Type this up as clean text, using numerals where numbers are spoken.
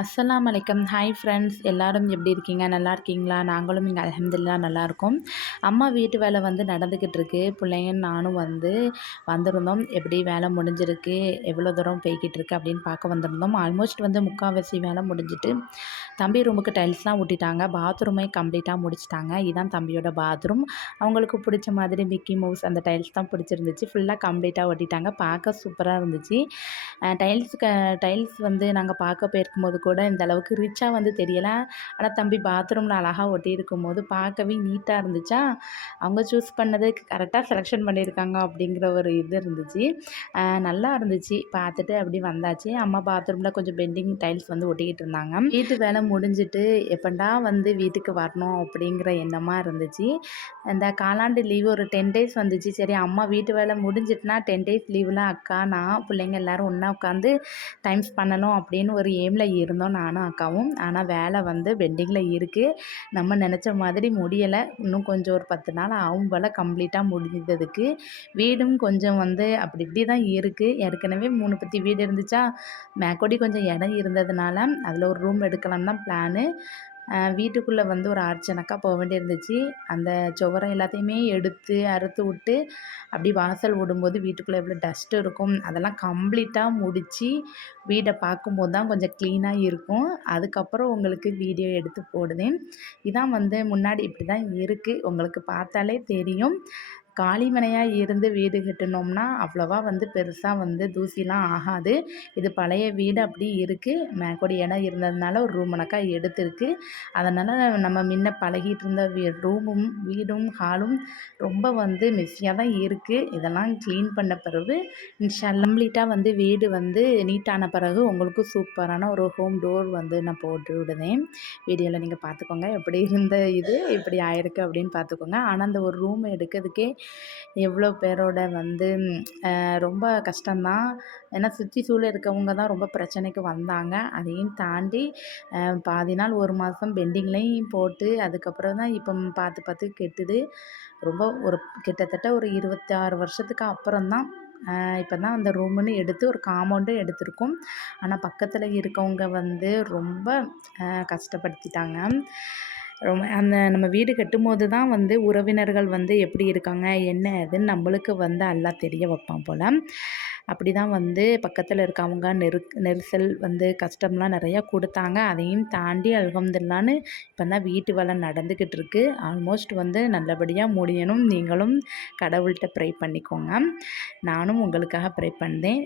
அஸ்ஸலாமு அலைக்கும். Hi friends, எல்லாரும் எப்படி இருக்கீங்க? நல்லா இருக்கீங்களா? நாங்களும் இங்கே அல்ஹம்துலில்லாஹ் நல்லாயிருக்கோம். அம்மா வீட்டு வேலை வந்து நடந்துக்கிட்டு இருக்கு. பிள்ளைங்க நானும் வந்து வந்திருந்தோம். எப்படி வேலை முடிஞ்சிருக்கு, எவ்வளோ தூரம் போய்கிட்டு இருக்கு அப்படின்னு பார்க்க வந்திருந்தோம். ஆல்மோஸ்ட் வந்து முக்கால்வாசி வேலை முடிஞ்சிட்டு தம்பி ரூமுக்கு டைல்ஸ்லாம் ஒட்டிட்டாங்க. பாத்ரூமே கம்ப்ளீட்டாக முடிச்சிட்டாங்க. இதுதான் தம்பியோட பாத்ரூம். அவங்களுக்கு பிடிச்ச மாதிரி மிக்கி மவுஸ் அந்த டைல்ஸ் தான் பிடிச்சிருந்துச்சு. ஃபுல்லாக கம்ப்ளீட்டாக ஒட்டிட்டாங்க. பார்க்க சூப்பராக இருந்துச்சு. டைல்ஸ் வந்து நாங்கள் பார்க்க போயிருக்கும்போது கூட இந்த அளவுக்கு ரிச்சாக வந்து தெரியலை. ஆனால் தம்பி பாத்ரூமில் அழகாக ஒட்டியிருக்கும்போது பார்க்கவே நீட்டாக இருந்துச்சா. அவங்க சூஸ் பண்ணது கரெக்டாக செலெக்ஷன் பண்ணியிருக்காங்க அப்படிங்கிற ஒரு இது இருந்துச்சு. நல்லா இருந்துச்சு. பார்த்துட்டு அப்படி வந்தாச்சு. அம்மா பாத்ரூமில் கொஞ்சம் பெண்டிங் டைல்ஸ் வந்து ஒட்டிக்கிட்டு இருந்தாங்க. வீட்டு வேலை முடிஞ்சிட்டு எப்படா வந்து வீட்டுக்கு வரணும் அப்படிங்கிற எண்ணமாக இருந்துச்சு. இந்த காலாண்டு லீவு ஒரு 10 டேஸ் வந்துச்சு. சரி அம்மா வீட்டு வேலை முடிஞ்சிட்டுனா 10 டேஸ் லீவில் அக்கா நான் பிள்ளைங்க எல்லோரும் ஒன்றா உட்காந்து டைம்ஸ் பண்ணணும் அப்படின்னு ஒரு எய்மில் இருந்தோம் நானும் அக்காவும். ஆனால் வேலை வந்து பெண்டிங்கில் இருக்குது. நம்ம நினச்ச மாதிரி முடியலை. இன்னும் கொஞ்சம் ஒரு 10 நாள் ஆகும் போல் கம்ப்ளீட்டாக முடிஞ்சதுக்கு. வீடும் கொஞ்சம் வந்து அப்படி இப்படி தான் இருக்குது. ஏற்கனவே 3 பத்தி வீடு இருந்துச்சா, மேற்கொடி கொஞ்சம் இடம் இருந்ததுனால அதில் ஒரு ரூம் எடுக்கலான்னு தான் பிளானு. வீட்டுக்குள்ளே வந்து ஒரு அர்ச்சனைக்கா போக வேண்டியிருந்துச்சு. அந்த சுவரை எல்லாத்தையுமே எடுத்து அறுத்து விட்டு அப்படி வாசல் விடும்போது வீட்டுக்குள்ளே எவ்வளோ டஸ்ட்டு இருக்கும் அதெல்லாம் கம்ப்ளீட்டாக முடித்து வீடை பார்க்கும்போது தான் கொஞ்சம் க்ளீனாக இருக்கும். அதுக்கப்புறம் உங்களுக்கு வீடியோ எடுத்து போடுவேன். இதான் வந்து முன்னாடி இப்படி தான் இருக்குது. உங்களுக்கு பார்த்தாலே தெரியும். காலிமனையாக இருந்து வீடு கட்டினோம்னா அவ்வளோவா வந்து பெருசாக வந்து தூசிலாம் ஆகாது. இது பழைய வீடு அப்படி இருக்குது. மேற்கூட இடம் இருந்ததுனால ஒரு ரூம் கணக்கா எடுத்திருக்கு. அதனால் நம்ம முன்ன பழகிட்டு இருந்த ரூமும் வீடும் ஹாலும் ரொம்ப வந்து மெஸ்ஸியாக தான் இருக்குது. இதெல்லாம் க்ளீன் பண்ண பிறகு கம்ப்ளீட்டாக வந்து வீடு வந்து நீட்டான பிறகு உங்களுக்கு சூப்பரான ஒரு ஹோம் டோர் வந்து நான் போட்டு விடுவேன். வீடியோவில் நீங்கள் பார்த்துக்கோங்க. எப்படி இருந்த இது இப்படி ஆயிருக்கு அப்படின்னு பார்த்துக்கோங்க. ஆனால் அந்த ஒரு ரூம் எடுக்கிறதுக்கே எவ்வளோ பேரோட வந்து ரொம்ப கஷ்டம்தான். ஏன்னா சுற்றி சூழ இருக்கவங்க தான் ரொம்ப பிரச்சனைக்கு வந்தாங்க. அதையும் தாண்டி பாதி நாள் 1 மாதம் பெண்டிங்லேயும் போட்டு அதுக்கப்புறம் தான் இப்போ பார்த்து பார்த்து கெட்டுது. ரொம்ப ஒரு கிட்டத்தட்ட ஒரு 26 வருஷத்துக்கு அப்புறம் தான் இப்போ தான் அந்த ரூமுன்னு எடுத்து ஒரு காம்பவுண்டும் எடுத்திருக்கோம். ஆனால் பக்கத்தில் இருக்கவங்க வந்து ரொம்ப கஷ்டப்படுத்திட்டாங்க. அந்த நம்ம வீடு கட்டும்போது தான் வந்து உறவினர்கள் வந்து எப்படி இருக்காங்க என்ன ஏதுன்னு நம்மளுக்கு வந்து எல்லாம் தெரிய வைப்பான் போல். அப்படி தான் வந்து பக்கத்தில் இருக்கவங்க நெரிசல் வந்து கஷ்டம்லாம் நிறையா கொடுத்தாங்க. அதையும் தாண்டி அல்ஹம்துலில்லாஹ்னு இப்போ தான் வீட்டு வேலை நடந்துக்கிட்டு இருக்கு. ஆல்மோஸ்ட் வந்து நல்லபடியாக முடியணும். நீங்களும் கடவுள்கிட்ட ப்ரே பண்ணிக்கோங்க. நானும் உங்களுக்காக ப்ரே பண்ணேன்.